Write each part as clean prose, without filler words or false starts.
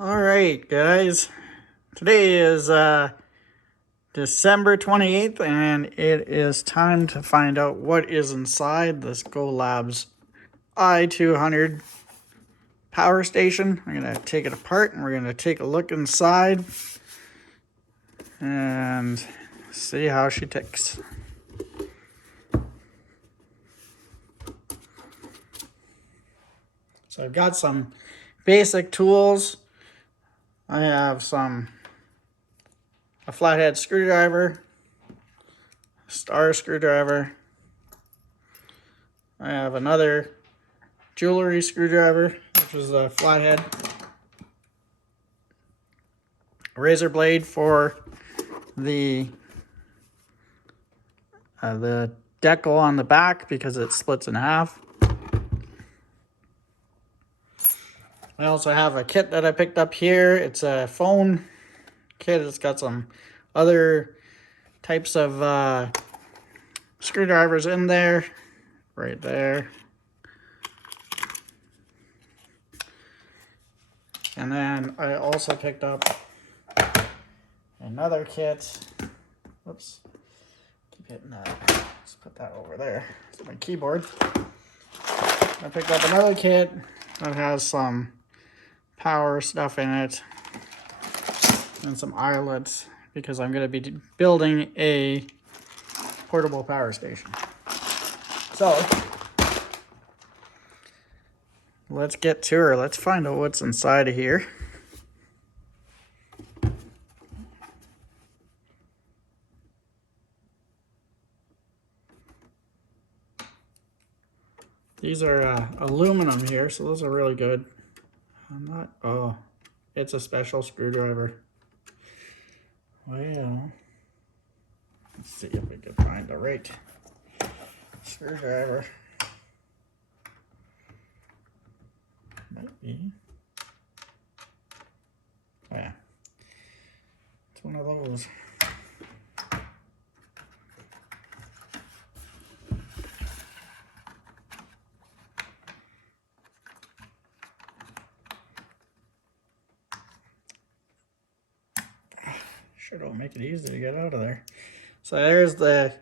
Alright guys, today is December 28th and it is time to find out what is inside this Golabs i200 power station. I'm going to take it apart and we're going to take a look inside and see how she ticks. So I've got some basic tools. I have a flathead screwdriver, star screwdriver. I have another jewelry screwdriver, which is a flathead. A razor blade for the decal on the back because it splits in half. I also have a kit that I picked up here. It's a phone kit. It's got some other types of screwdrivers in there, right there. And then I also picked up another kit. Whoops, keep hitting that. Let's put that over there. It's my keyboard. I picked up another kit that has some power stuff in it and some eyelets because I'm going to be building a portable power station. So let's get to her. Let's find out what's inside of here. These are aluminum here, so those are really good. Oh, it's a special screwdriver. Well, let's see if we can find the right screwdriver. Might be. Oh yeah, it's one of those. Sure don't make it easy to get out of there. So there's the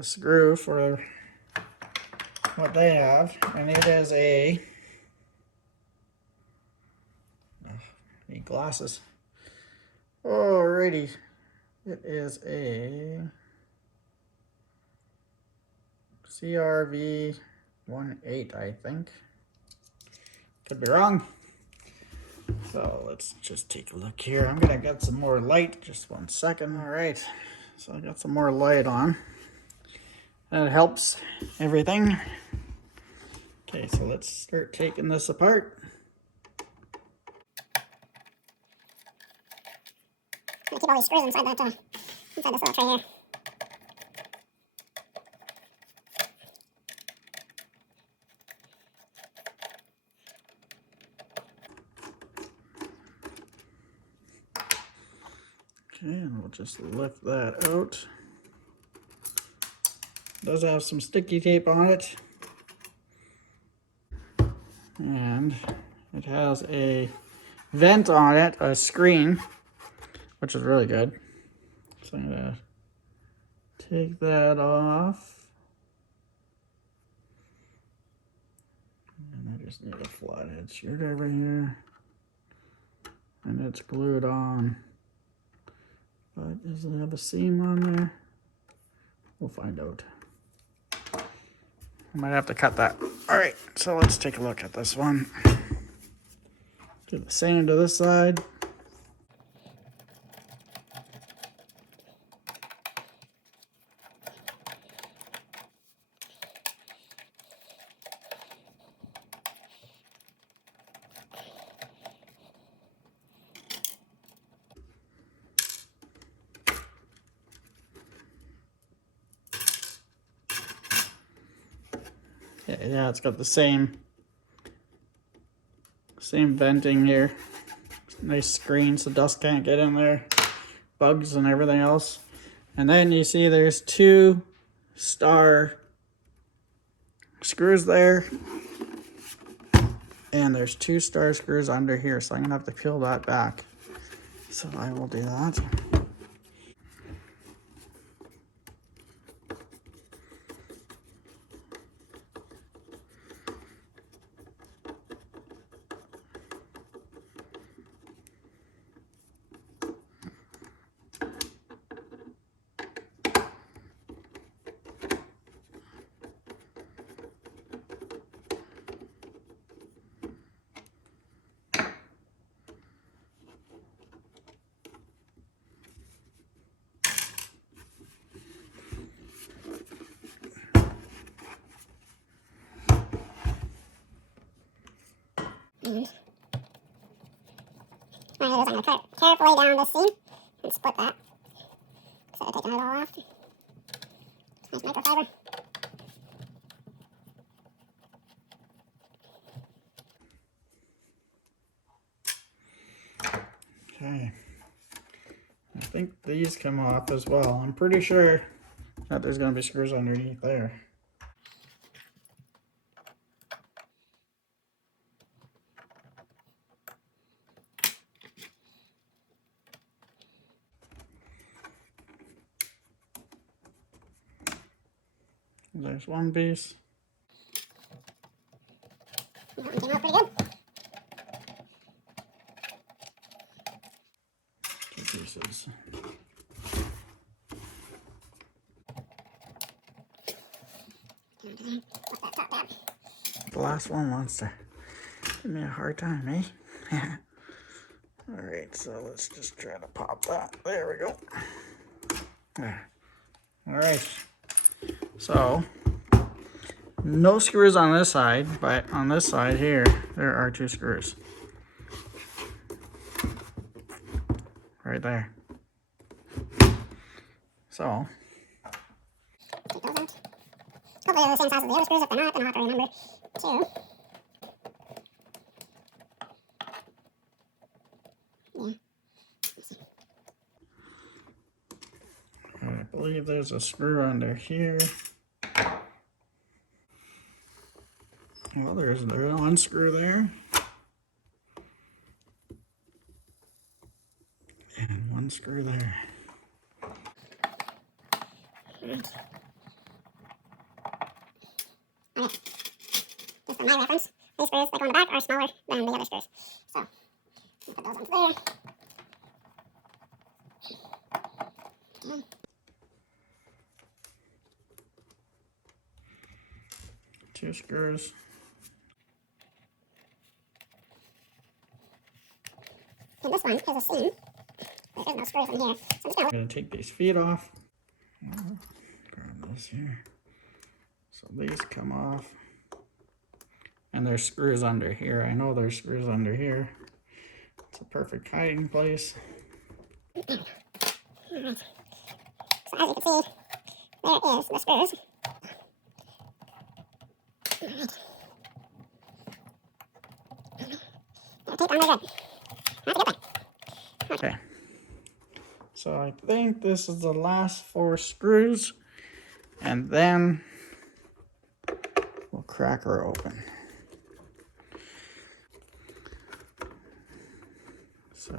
screw for what they have, and it is a need glasses. Alrighty, it is a CRV 18, I think. Could be wrong. So let's just take a look here. I'm gonna get some more light, just 1 second. All right, so I got some more light on. That helps everything. Okay, so let's start taking this apart. I'm gonna keep all these screws inside this little tray here. Okay, and we'll just lift that out. It does have some sticky tape on it. And it has a vent on it, a screen, which is really good. So I'm gonna take that off. And I just need a flathead screwdriver here. And it's glued on. But does it have a seam on there? We'll find out. I might have to cut that. All right, so let's take a look at this one. Do the same to this side. Yeah, it's got the same venting here. Nice screen so dust can't get in there. Bugs and everything else. And then you see there's 2 star screws there. And there's 2 star screws under here, so I'm gonna have to peel that back. So I will do that. And what I'm going to do is I'm going to cut it carefully down this seam and split that instead of taking it all off. Nice microfiber. Okay. I think these come off as well. I'm pretty sure that there's going to be screws underneath there. There's one piece. That one came out pretty good. 2 pieces. Put that top down. The last one wants to give me a hard time, eh? Alright, so let's just try to pop that. There we go. There. Alright. So, no screws on this side, but on this side here, there are 2 screws. Right there. So, Take those out. Hopefully they're the same size as the other screws. If they're not, then I'll have to remember to. I believe there's a screw under here. Well, there's one screw there. And one screw there. Alright. Okay. Just for my reference, these screws that go in the back are smaller than the other screws. So, I'll put those ones there. Okay. 2 screws. And this one is a seam. There is no screws in here. So I'm just I'm going to take these feet off. Grab this here. So these come off. And there's screws under here. I know there's screws under here. It's a perfect hiding place. Alright. So as you can see, there is the screws. Alright. They're taped on there good. That's a good thing. Okay. So I think this is the last 4 screws. And then we'll crack her open. So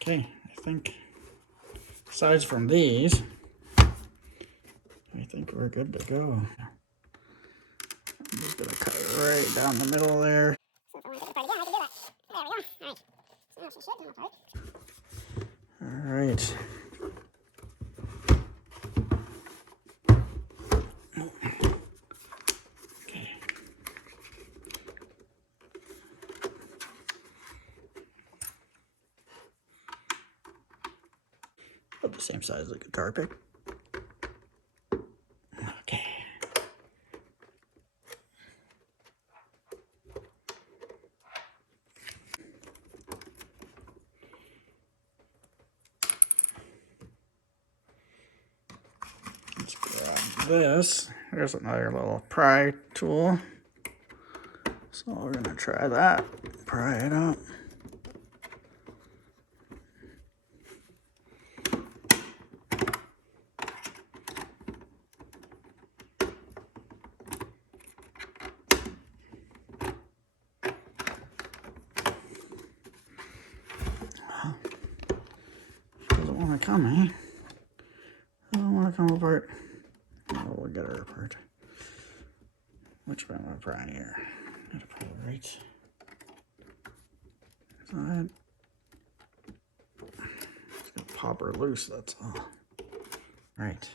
okay, I think aside from these, I think we're good to go. I'm just gonna cut it right down the middle there. So if I want to get this part again, I can do that. There we go. Alright. So now she should come apart. All right. Okay. About the same size as a guitar pick. Okay. Let's grab this. There's another little pry tool. So we're gonna try that. Pry it up. want to come, eh? I don't want to come apart. Oh, we'll get her apart. Which one am I prying here? Gotta put it right side. Just gonna pop her loose, that's all. Right.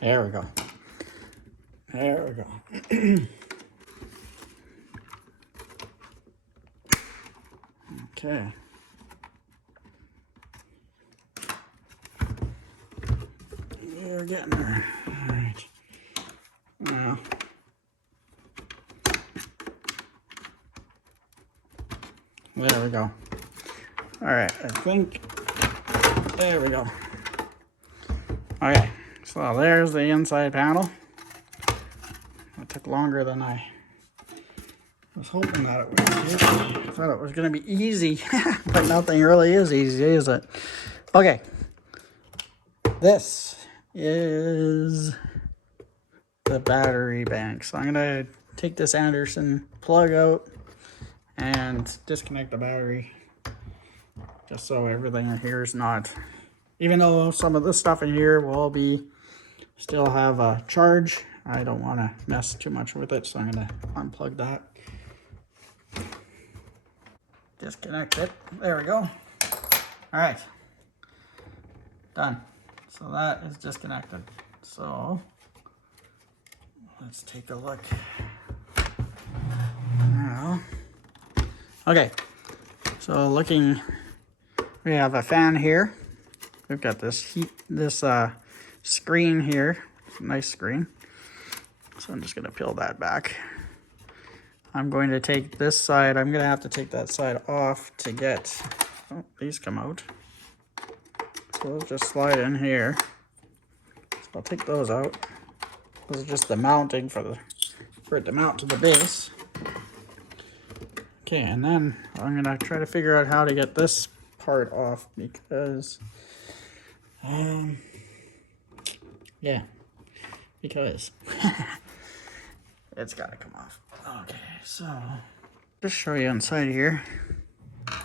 There we go. There we go. Okay. We're getting there. All right. Now. There we go. All right, I think, there we go. Okay, so there's the inside panel. It took longer than I was hoping that it would. I thought it was going to be easy, but nothing really is easy, is it? Okay, this is the battery bank. So I'm going to take this Anderson plug out and disconnect the battery, just so everything in here is not, even though some of this stuff in here will be still have a charge, I don't want to mess too much with it, so I'm going to unplug that. Disconnect it. There we go. All right. Done. So that is disconnected. So let's take a look now. Okay. So looking, we have a fan here. We've got this screen here. It's a nice screen. So I'm just going to peel that back. I'm going to take this side. I'm going to have to take that side off to get, oh, these come out. So they'll just slide in here. So I'll take those out. This is just the mounting for it to mount to the base. Okay, and then I'm going to try to figure out how to get this part off because, yeah, because it's got to come off. Okay, so just show you inside here.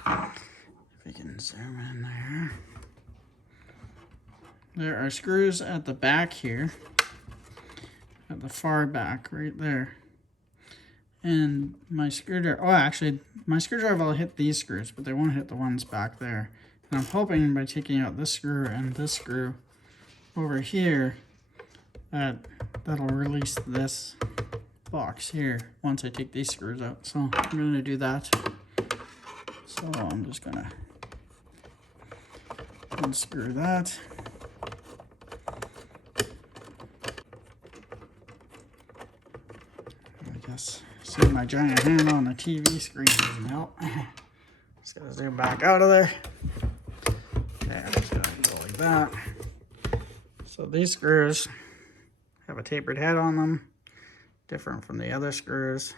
If we can zoom in there. There are screws at the back here, at the far back, right there. And my screwdriver, oh, actually, my screwdriver will hit these screws, but they won't hit the ones back there. And I'm hoping by taking out this screw and this screw over here, that'll release this box here once I take these screws out. So I'm going to do that. So I'm just going to unscrew that. I guess seeing my giant hand on the TV screen doesn't help. Just going to zoom back out of there. Okay, I'm just going to go like that. So these screws have a tapered head on them, different from the other screws.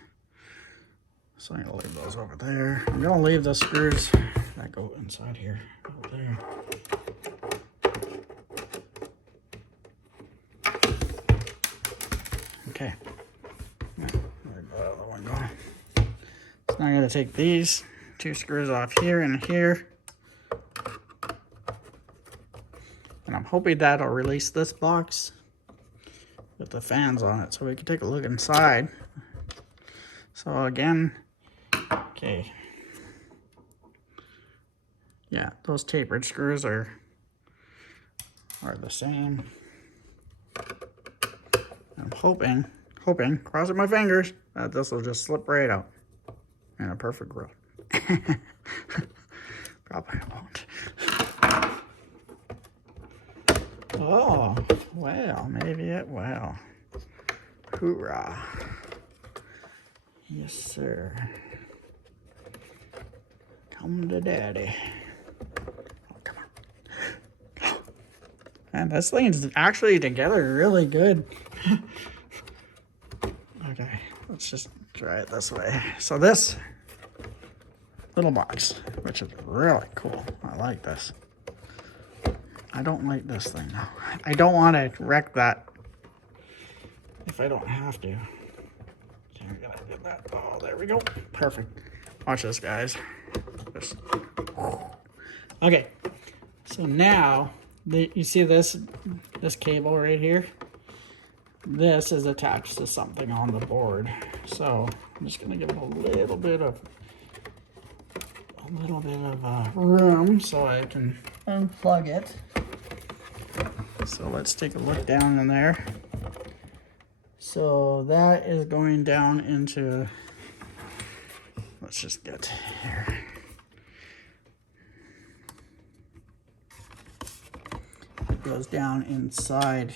So I'm going to leave those over there. I'm going to leave the screws that go inside here over there. Okay. There the other one go. So now I'm going to take these two screws off here and here. And I'm hoping that'll release this box with the fans on it so we can take a look inside. So again, okay. Yeah, those tapered screws are the same. I'm hoping, crossing my fingers, that this will just slip right out in a perfect world. Probably won't. Oh, well, maybe it will. Hoorah. Yes, sir. Come to daddy. Oh, come on. And this thing's actually together really good. Okay, let's just try it this way. So this little box, which is really cool. I like this. I don't like this thing though. I don't want to wreck that if I don't have to. So we're gonna get that. Oh, there we go. Perfect. Watch this, guys. Just... Okay. So now, you see this cable right here? This is attached to something on the board. So I'm just gonna give it a little bit of room so I can unplug it. So let's take a look down in there. So that is going down into, let's just get here. It goes down inside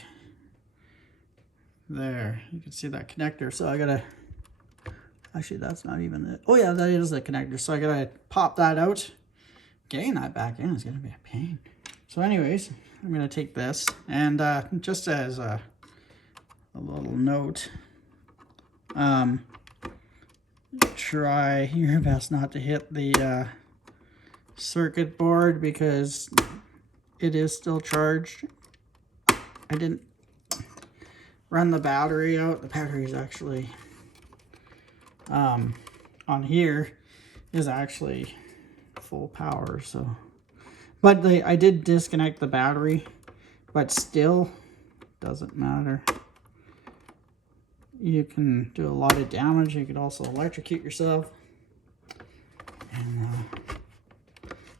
there. You can see that connector. So I gotta, actually that's not even it. Oh yeah, that is the connector. So I gotta pop that out. Getting that back in is gonna be a pain. So anyways, I'm gonna take this and just as a little note, try your best not to hit the circuit board because it is still charged. I didn't run the battery out. The battery is actually on here is actually full power, so but I did disconnect the battery, but still doesn't matter. You can do a lot of damage. You could also electrocute yourself. And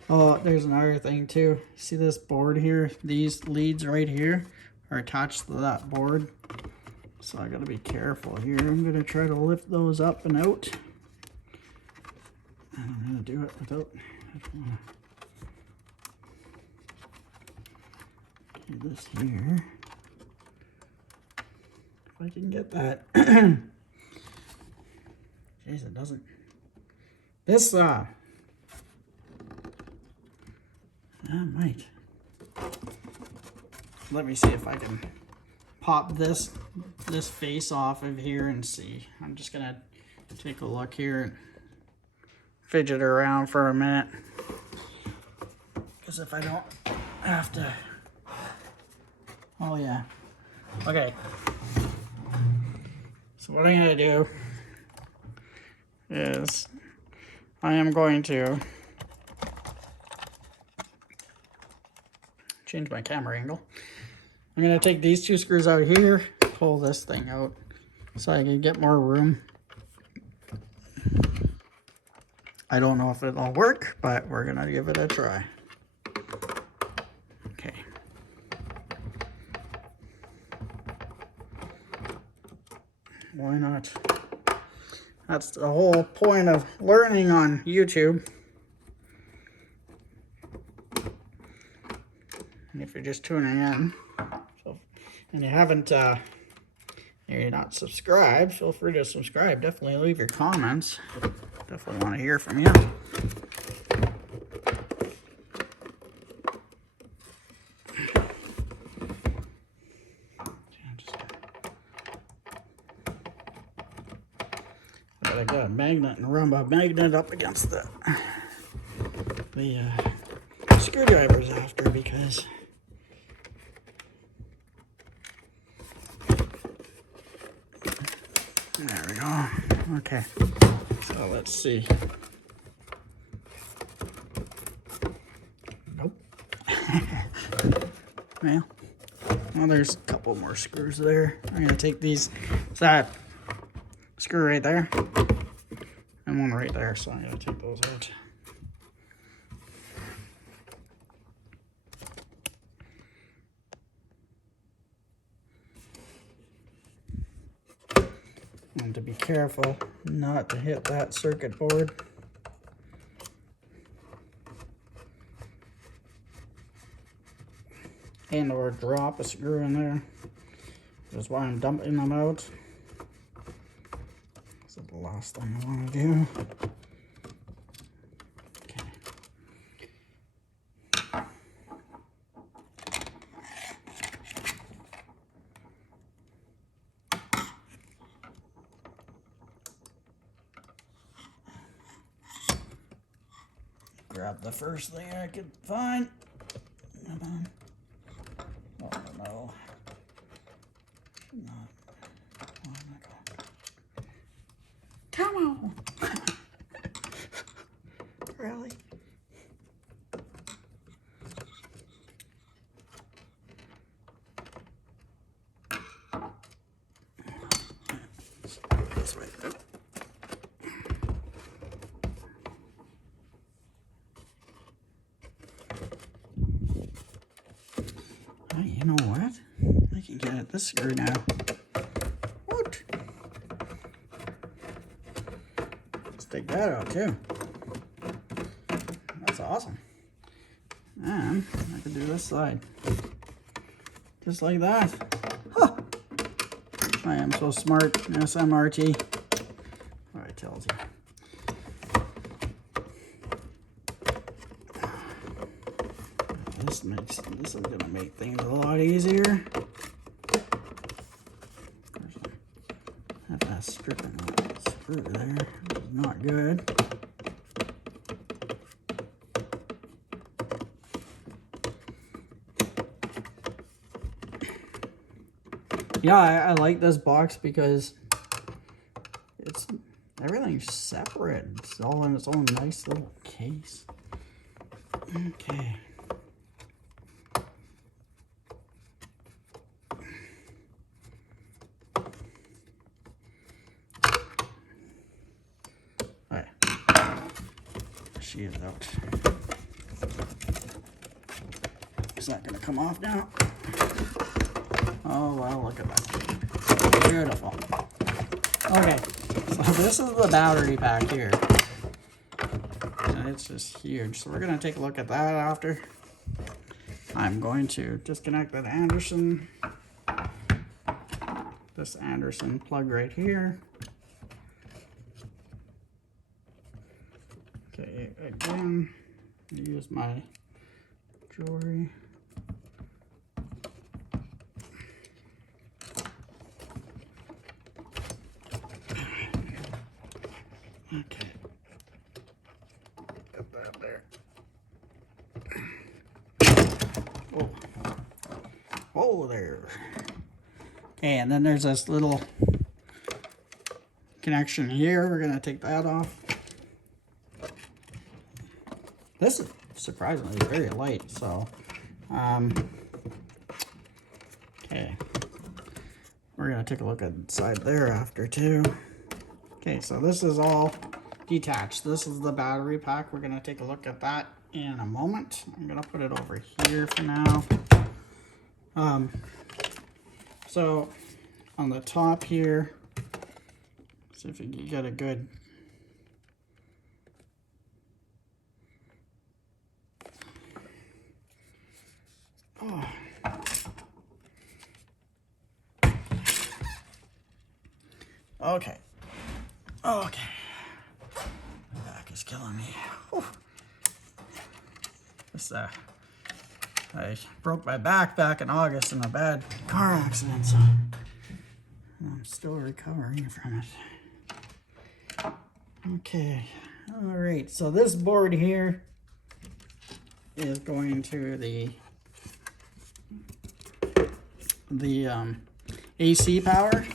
oh, there's another thing too. See this board here? These leads right here are attached to that board. So I gotta be careful here. I'm gonna try to lift those up and out. And I'm gonna do it without, do this here. If I can get that. Jeez, it doesn't. This, I might. Let me see if I can pop this face off of here and see. I'm just gonna take a look here and fidget around for a minute. Because if I don't have to... Oh yeah. Okay. So what I'm gonna do is I am going to change my camera angle. I'm gonna take these two screws out here, pull this thing out so I can get more room. I don't know if it'll work, but we're gonna give it a try. Okay. Why not? That's the whole point of learning on YouTube. And if you're just tuning in, and you haven't, you're not subscribed, feel free to subscribe. Definitely leave your comments. Definitely want to hear from you. I got a magnet and run a magnet up against the screwdrivers after because there we go. Okay, so let's see. Nope. Well, there's a couple more screws there. I'm gonna take these. It's that screw right there and one right there, so I'm gonna take those out. And to be careful not to hit that circuit board. And or drop a screw in there. That's why I'm dumping them out. This is the last thing I want to do. grab the first thing I could find. Come on. Oh no. Not. Oh my god. Come on. Really? This way. Oh, you know what? I can get at this screw now. What? Let's take that out too. That's awesome. And I can do this side. Just like that. Huh. I am so smart. SMRT. What it tells you. This is gonna make things a lot easier. Have that stripping screw there, which is not good. Yeah, I like this box because everything's separate. It's all in its own nice little case. Okay. Alright. She is out. It's not gonna come off now. Oh, well, look at that. Beautiful. Okay, so this is the battery pack here. And it's just huge. So we're going to take a look at that after. I'm going to disconnect that Anderson. This Anderson plug right here. Okay, again, use my jewelry. Okay. Get that there. Whoa. Whoa there. Okay, and then there's this little connection here. We're gonna take that off. This is surprisingly very light, so okay. We're gonna take a look inside there after too. Okay, so this is all detached. This is the battery pack. We're gonna take a look at that in a moment. I'm gonna put it over here for now. So on the top here, see if you can get a good Okay. Okay. My back is killing me. Whew. This, I broke my back in August in a bad car accident, so I'm still recovering from it. Okay. All right. So this board here is going to the AC power.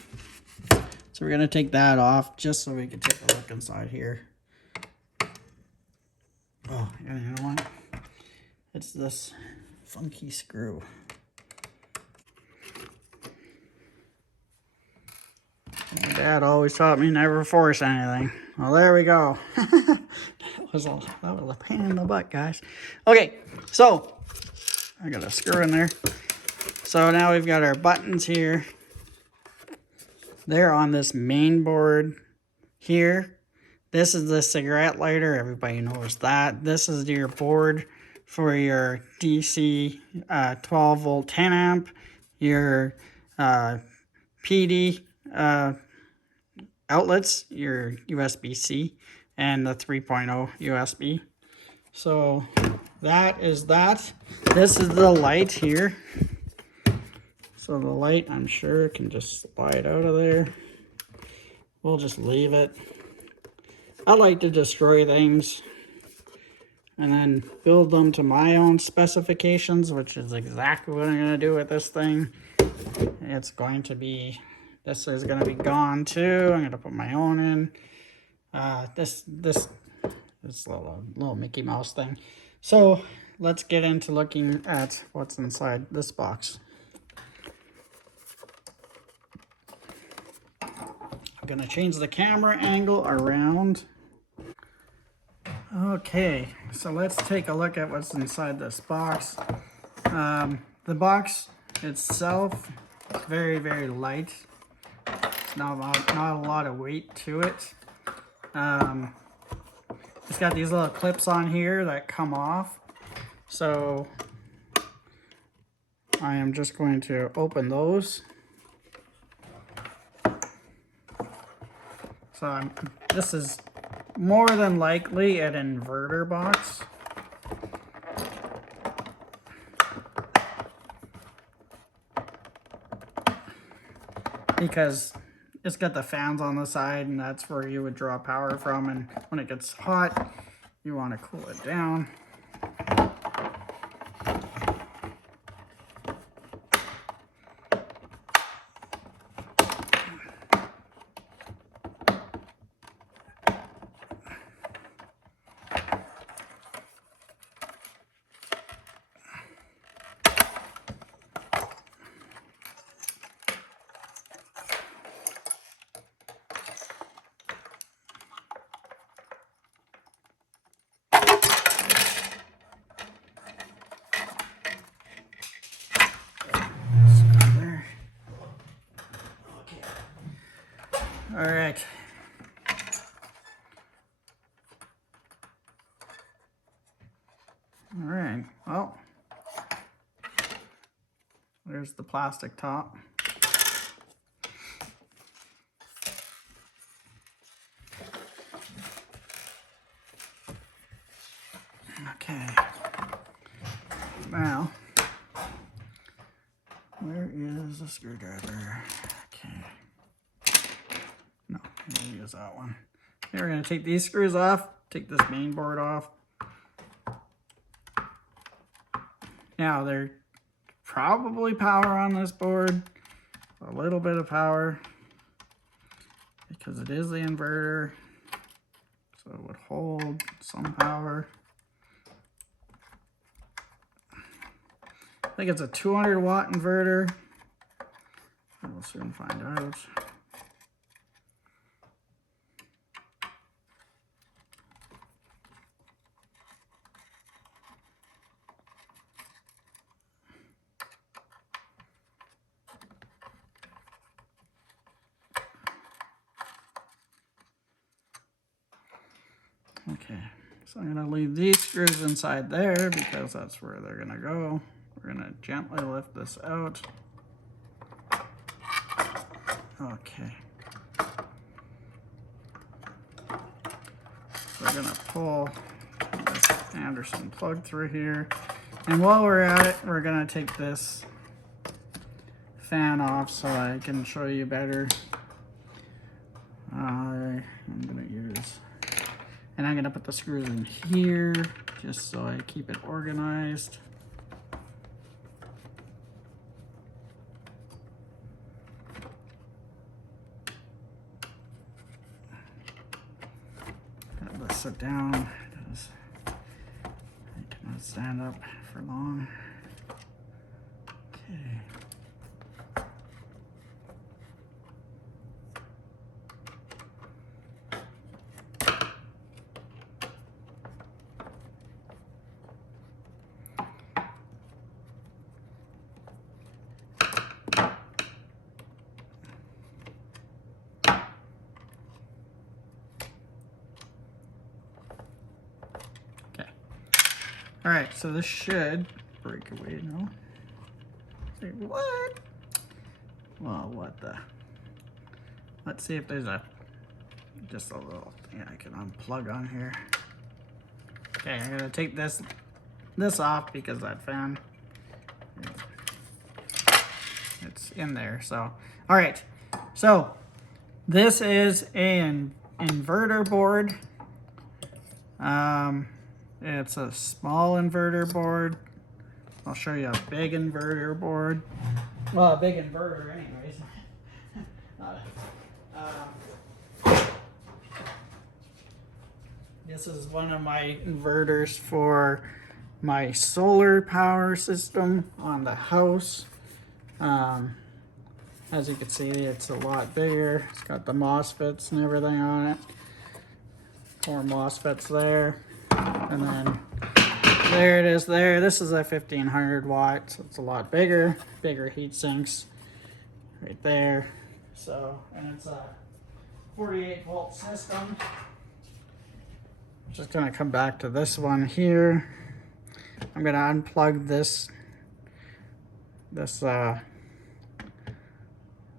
So we're going to take that off just so we can take a look inside here. Oh, and you know what? It's this funky screw. My dad always taught me never force anything. Well, there we go. that was a pain in the butt, guys. Okay, so I got a screw in there. So now we've got our buttons here. They're on this main board here. This is the cigarette lighter. Everybody knows that. This is your board for your DC 12 volt 10 amp, your PD outlets, your USB-C, and the 3.0 USB. So that is that. This is the light here. So the light, I'm sure, can just slide out of there. We'll just leave it. I like to destroy things. and then build them to my own specifications, which is exactly what I'm going to do with this thing. It's going to be, this is going to be gone too. I'm going to put my own in. This little Mickey Mouse thing. So let's get into looking at what's inside this box. I'm going to change the camera angle around. Okay, so let's take a look at what's inside this box. The box itself is very, very light. It's not a lot of weight to it. It's got these little clips on here that come off. So I am just going to open those. So this is more than likely an inverter box. Because it's got the fans on the side, and that's where you would draw power from, and when it gets hot, you want to cool it down. All right. All right, well, there's the plastic top. Okay, now, where is the screwdriver? Okay, no, I'm gonna use that one. Okay, we're gonna take these screws off, take this main board off. Now, there's probably power on this board, a little bit of power, because it is the inverter, so it would hold some power. I think it's a 200 watt inverter. We'll soon find out. Okay, so I'm gonna leave these screws inside there because that's where they're gonna go. We're gonna gently lift this out. Okay. So we're gonna pull this Anderson plug through here. And while we're at it, we're gonna take this fan off so I can show you better. I'm gonna use, and I'm gonna put the screws in here just so I keep it organized. Let's sit down because I cannot stand up for long. Okay. All right, so this should break away now. Say what? Well, what the? Let's see if there's just a little thing I can unplug on here. Okay, I'm gonna take this off because that fan, it's in there. So, all right, so this is an inverter board. It's a small inverter board. I'll show you a big inverter board. Well, a big inverter anyways. This is one of my inverters for my solar power system on the house. As you can see, it's a lot bigger. It's got the MOSFETs and everything on it. 4 MOSFETs there. And then there it is there. This is a 1500 watt, so it's a lot bigger. Bigger heat sinks right there. So, and it's a 48 volt system. Just gonna come back to this one here. I'm gonna unplug this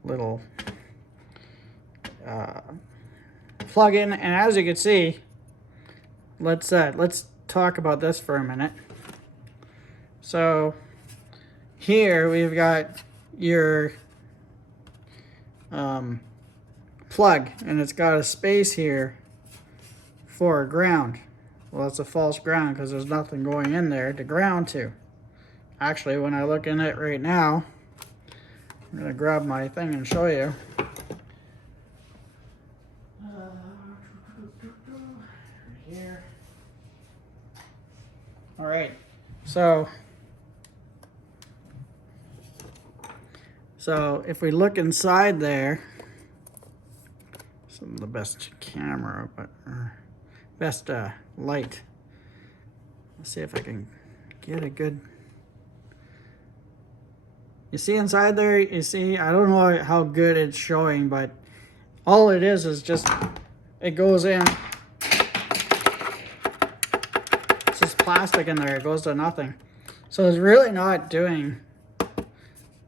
little plug-in, and as you can see, let's talk about this for a minute. So here we've got your plug, and it's got a space here for a ground. Well, it's a false ground because there's nothing going in there to ground to. Actually, when I look in it right now, I'm gonna grab my thing and show you. Here. All right, so if we look inside there, this isn't the best camera, but best light. Let's see if I can get a good. You see inside there, you see, I don't know how good it's showing, but all it is just, it goes in. It's just plastic in there, it goes to nothing. So it's really not doing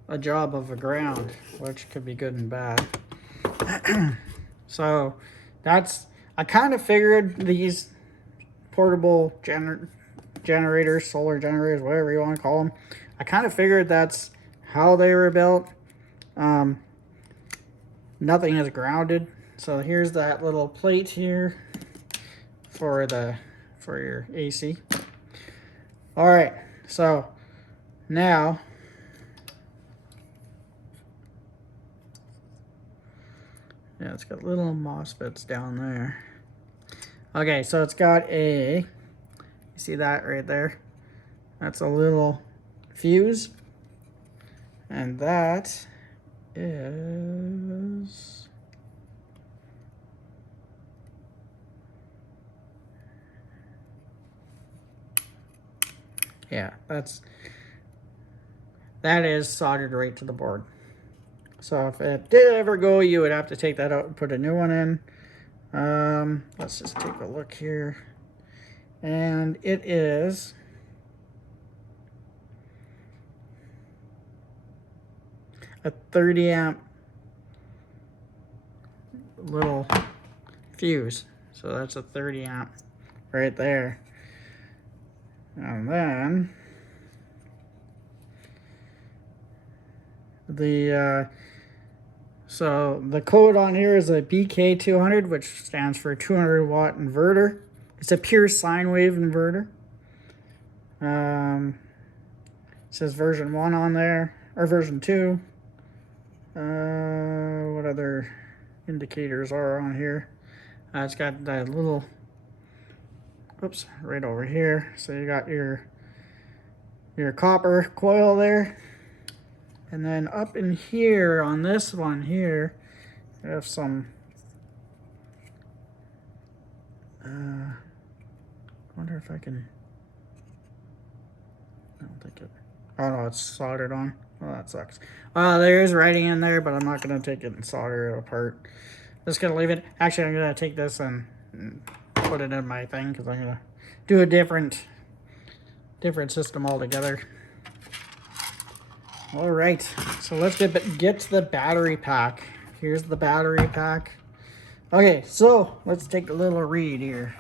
a job of a ground, which could be good and bad. So that's, I kind of figured these portable generators, solar generators, whatever you want to call them, I kind of figured that's how they were built. Nothing is grounded. So here's that little plate here for your AC. All right, so now yeah, it's got little MOSFETs down there. Okay, so it's got a, you see that right there? That's a little fuse. And that is, yeah, that is soldered right to the board. So if it did ever go, you would have to take that out and put a new one in. Let's just take a look here. And it is a 30 amp little fuse. So that's a 30 amp right there. And then so the code on here is a BK200, which stands for 200 watt inverter. It's a pure sine wave inverter. It says version 1 on there, or version 2. What other indicators are on here? It's got that little, oops, right over here. So you got your copper coil there. And then up in here on this one here, you have some, wonder if I can, I don't think it, oh no, it's soldered on. Well, that sucks. There is writing in there, but I'm not going to take it and solder it apart. Just going to leave it. Actually, I'm going to take this and put it in my thing because I'm going to do a different system altogether. All right, so let's get to the battery pack. Here's the battery pack. Okay, so let's take a little read here.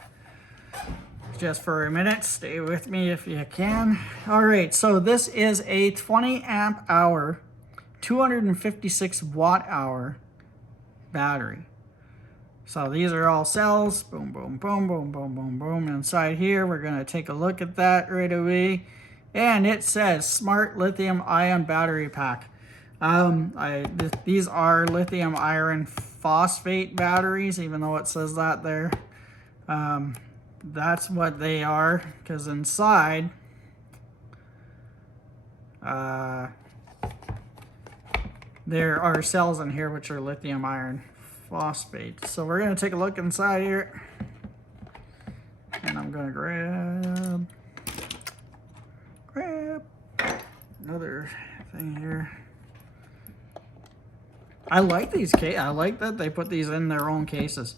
Just for a minute, stay with me if you can. All right, so this is a 20 amp hour, 256 watt hour battery. So these are all cells. Boom, boom, boom, boom, boom, boom, boom. Inside here, we're going to take a look at that right away. And it says Smart Lithium Ion Battery Pack. These are lithium iron phosphate batteries, even though it says that there. That's what they are, because inside, there are cells in here which are lithium iron phosphate. So we're going to take a look inside here. And I'm going to grab another thing here. I like these cases. I like that they put these in their own cases.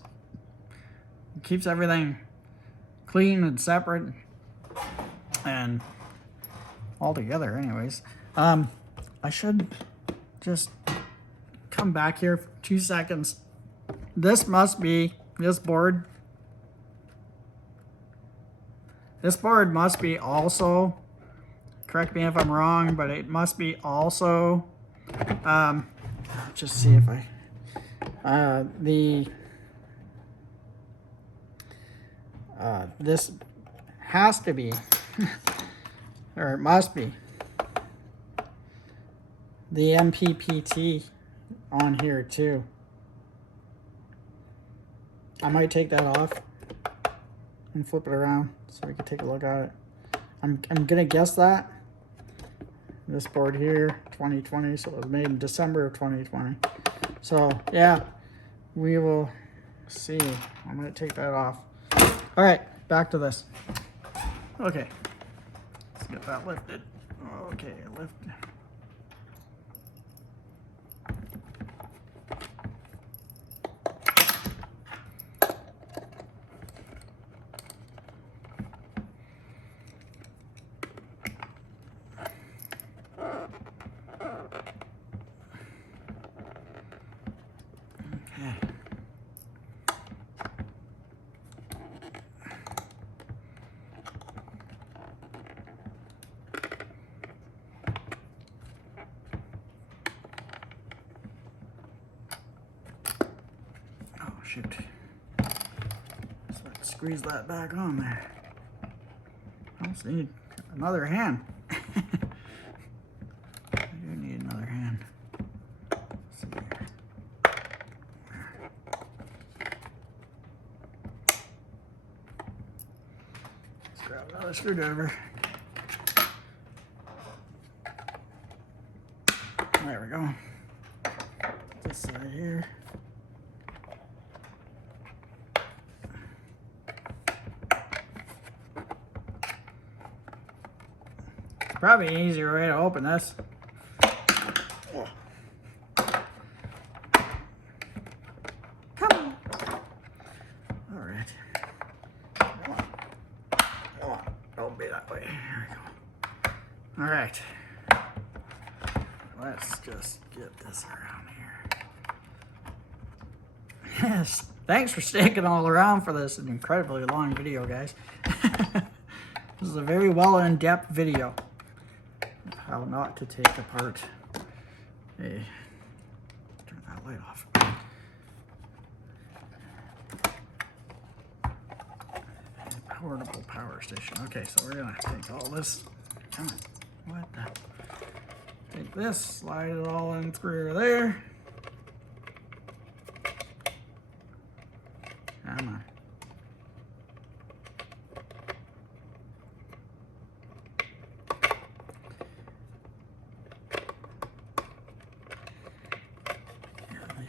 It keeps everything clean and separate and all together anyways. I should just come back here for 2 seconds. This must be, this board must be also, correct me if I'm wrong, but it must be also, just see if this has to be, or it must be, the MPPT on here too. I might take that off and flip it around so we can take a look at it. I'm gonna guess that this board here, 2020, so it was made in December of 2020. So yeah, we will see. I'm gonna take that off. All right, back to this. Okay, let's get that lifted. Okay, lift. Shoot. So let's squeeze that back on there. I also need another hand. I do need another hand. Let's see here. Let's grab another screwdriver. There we go. This side here. Probably an easier way to open this. Come on. All right. Come on. Come on. Don't be that way. There we go. All right. Let's just get this around here. Yes. Thanks for sticking all around for this incredibly long video, guys. This is a very well in-depth video. How not to take apart a, turn that light off. A portable power station. Okay, so we're gonna take all this, come on, what the, take this, slide it all in through there. Come on.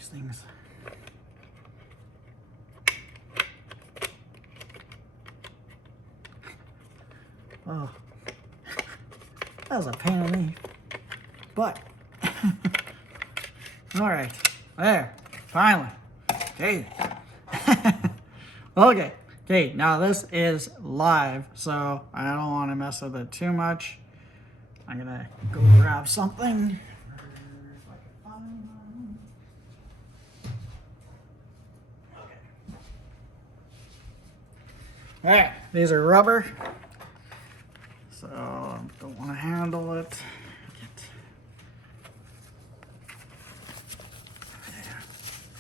Things. Oh, that was a pain in the butt. All right, there, finally. Okay. Okay, now this is live, so I don't want to mess with it too much. I'm gonna go grab something. All right, these are rubber, so I don't want to handle it.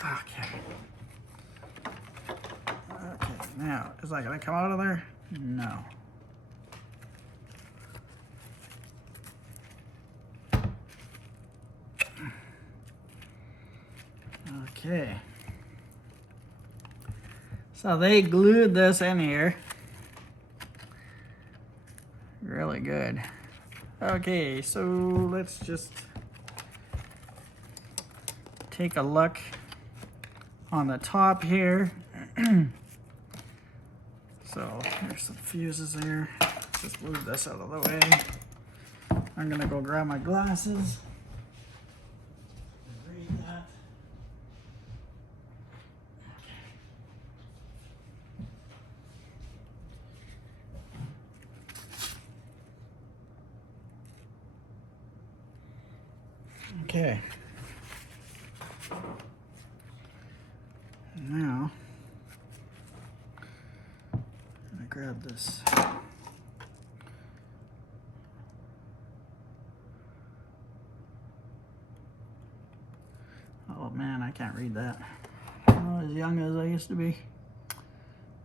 Okay. Now, is that gonna come out of there? No. Okay. So they glued this in here. Really good. Okay, so let's just take a look on the top here. So there's some fuses there. Let's just move this out of the way. I'm gonna go grab my glasses. Read that. Okay. Now, I'm gonna grab this. Oh man, I can't read that. I'm not as young as I used to be.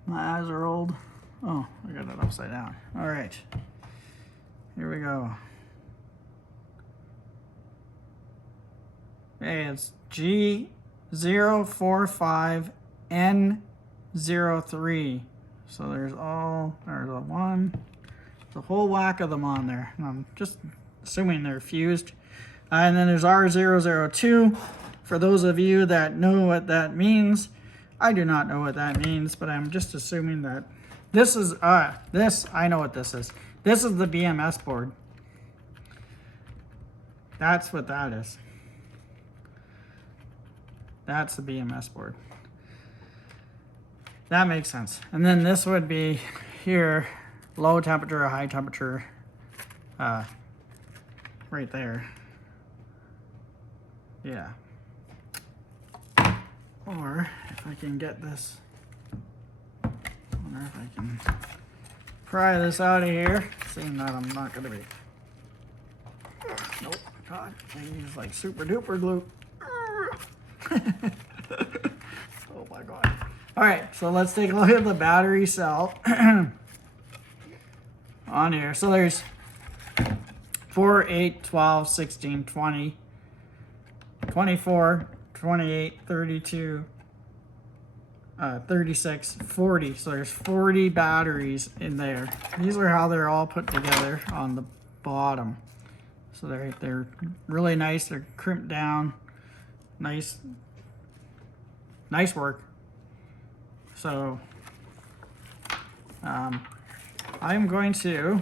My eyes are old. Oh, I got it upside down. All right, here we go. Okay, it's G045N03. So there's a one, the whole whack of them on there. I'm just assuming they're fused. And then there's R002. For those of you that know what that means, I do not know what that means, but I'm just assuming that this is, I know what this is. This is the BMS board. That's what that is. That's the BMS board. That makes sense. And then this would be here, low temperature, high temperature, right there. Yeah. Or if I can get this, I wonder if I can pry this out of here, seeing that I'm not gonna be, nope, God, I use like super duper glue. Oh my God. All right, so let's take a look at the battery cell on here. So there's 4, 8, 12, 16, 20, 24, 28, 32, 36, 40. So there's 40 batteries in there. These are how they're all put together on the bottom. So they're really nice. They're crimped down. Nice work. So I'm going to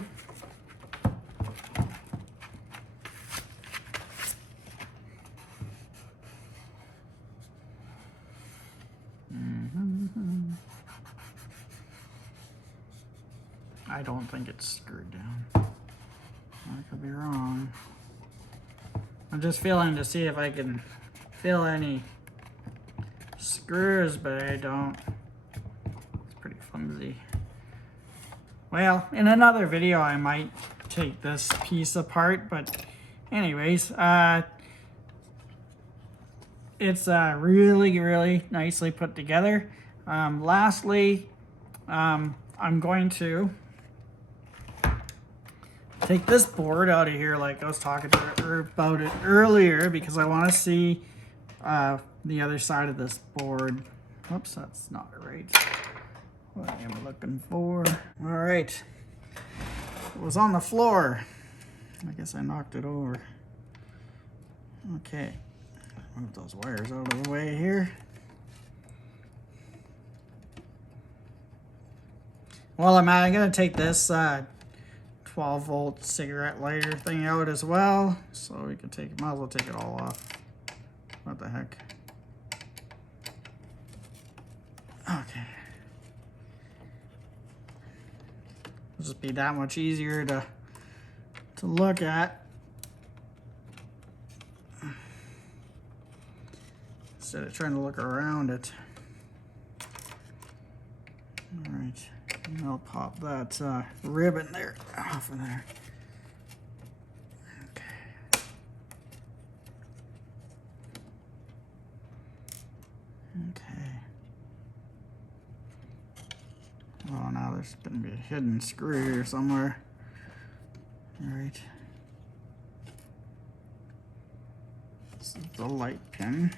I don't think it's screwed down. I could be wrong. I'm just feeling to see if I can feel any screws, but I don't. It's pretty flimsy. Well, in another video I might take this piece apart, but anyways, it's really nicely put together. Lastly, I'm going to take this board out of here like I was talking about it earlier, because I want to see the other side of this board. Whoops, that's not right. What I am looking for. All right, it was on the floor. I guess I knocked it over. Okay, move those wires out of the way here. Well, I'm gonna take this 12-volt cigarette lighter thing out as well, so we can might as well take it all off. What the heck? Okay. It'll just be that much easier to look at instead of trying to look around it. All right, and I'll pop that ribbon there off of there. Okay. Oh, now there's going to be a hidden screw here somewhere. All right. This is the light pin.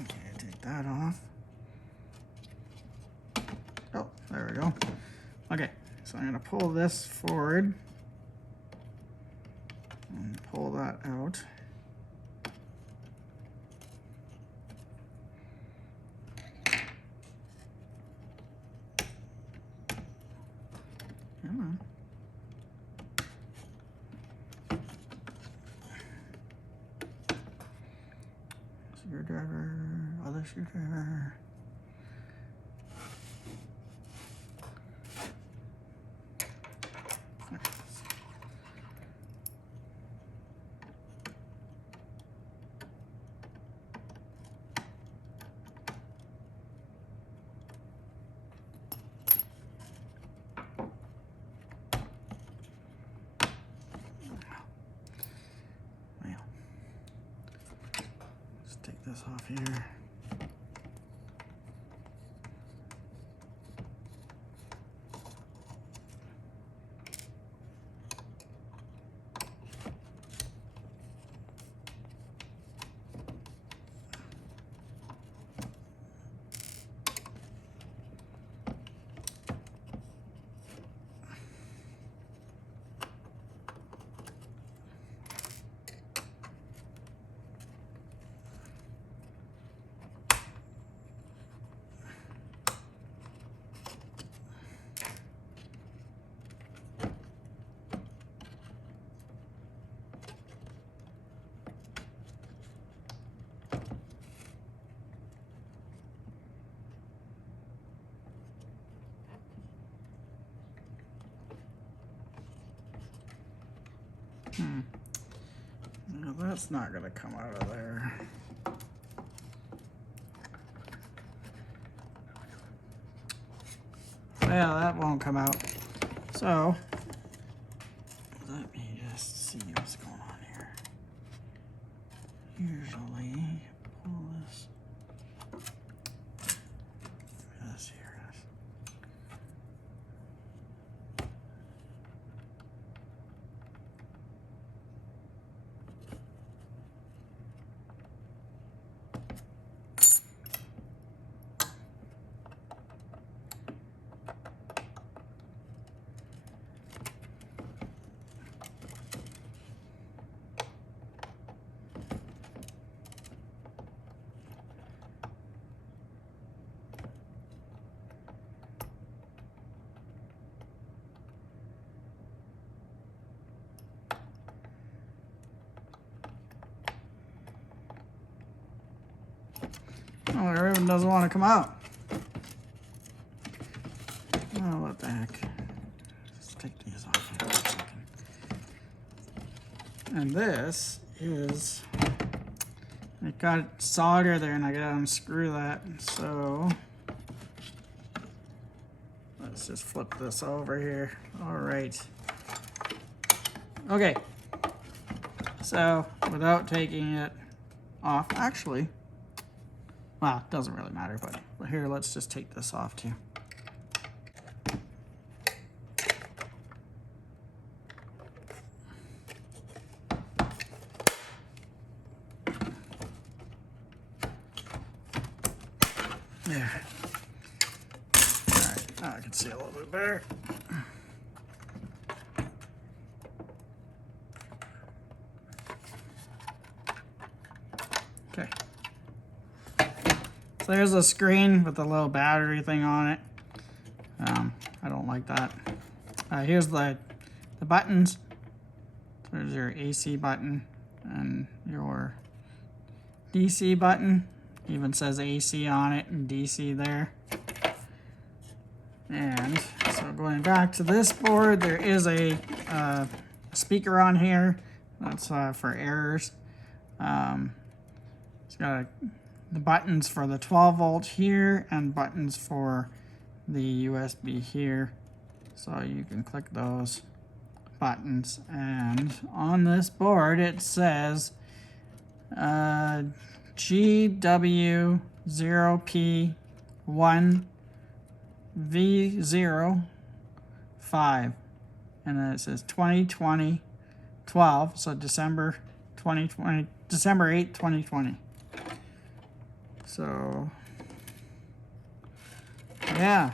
Okay, take that off. Oh, there we go. Okay, so I'm going to pull this forward and pull that out. Come on. Screwdriver, other screwdriver. Take this off here. No, that's not going to come out of there. Yeah, that won't come out. So, let me just see what's going on here. Usually, pull this. This here. Oh, the ribbon doesn't want to come out. Oh, what the heck. Let's take these off here for a second. And this is, it got solder there and I gotta unscrew that. So let's just flip this over here. All right. Okay. So without taking it off, actually, well, it doesn't really matter, but here, let's just take this off too. There. All right, now I can see a little bit better. Okay. So there's a screen with a little battery thing on it. I don't like that. Here's the buttons. There's your AC button and your DC button. Even says AC on it and DC there. And so going back to this board, there is a speaker on here. That's for errors. It's got the buttons for the 12 volt here and buttons for the USB here. So you can click those buttons. And on this board, it says GW0P1 V05. And then it says 2020 12, so December 2020, December 8th, 2020. So yeah,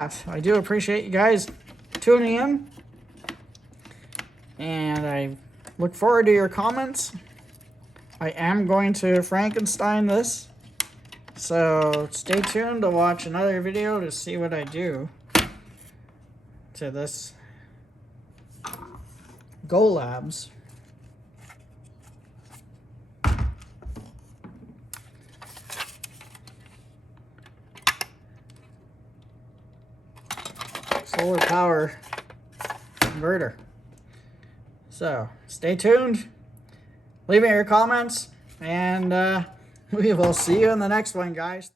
I do appreciate you guys tuning in, and I look forward to your comments. I am going to Frankenstein this, so stay tuned to watch another video to see what I do to this Golabs. Solar power inverter. So stay tuned, leave me your comments, and we will see you in the next one, guys.